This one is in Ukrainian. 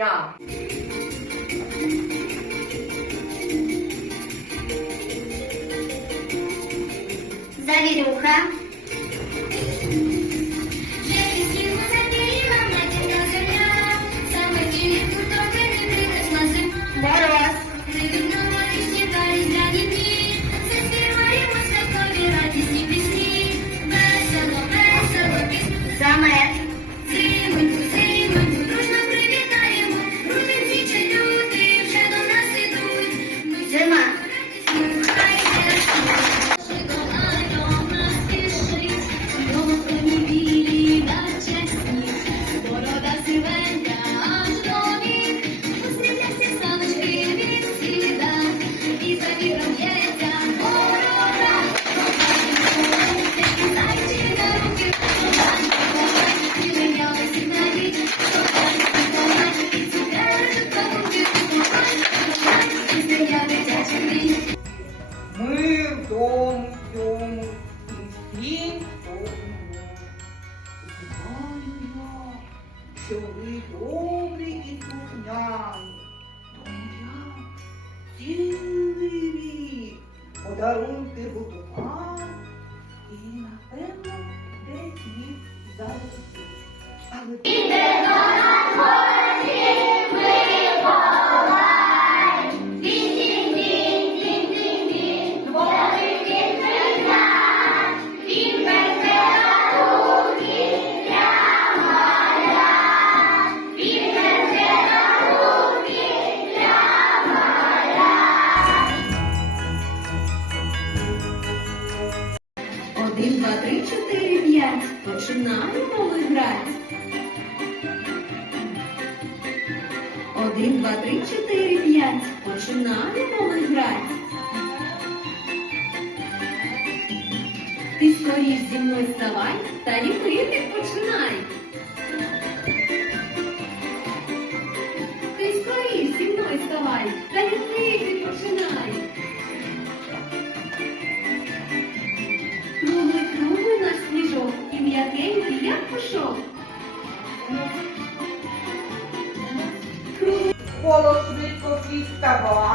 Я. Завірюха. добрі і слухняні. Тому я цілий рік подарунки готував і, напевно, десь їх залишив. Але... були грати. Один, два, три, чотири, п'ять. Починаємо ми грати. Ти скоріш зі мною ставай та ліг 大包啊。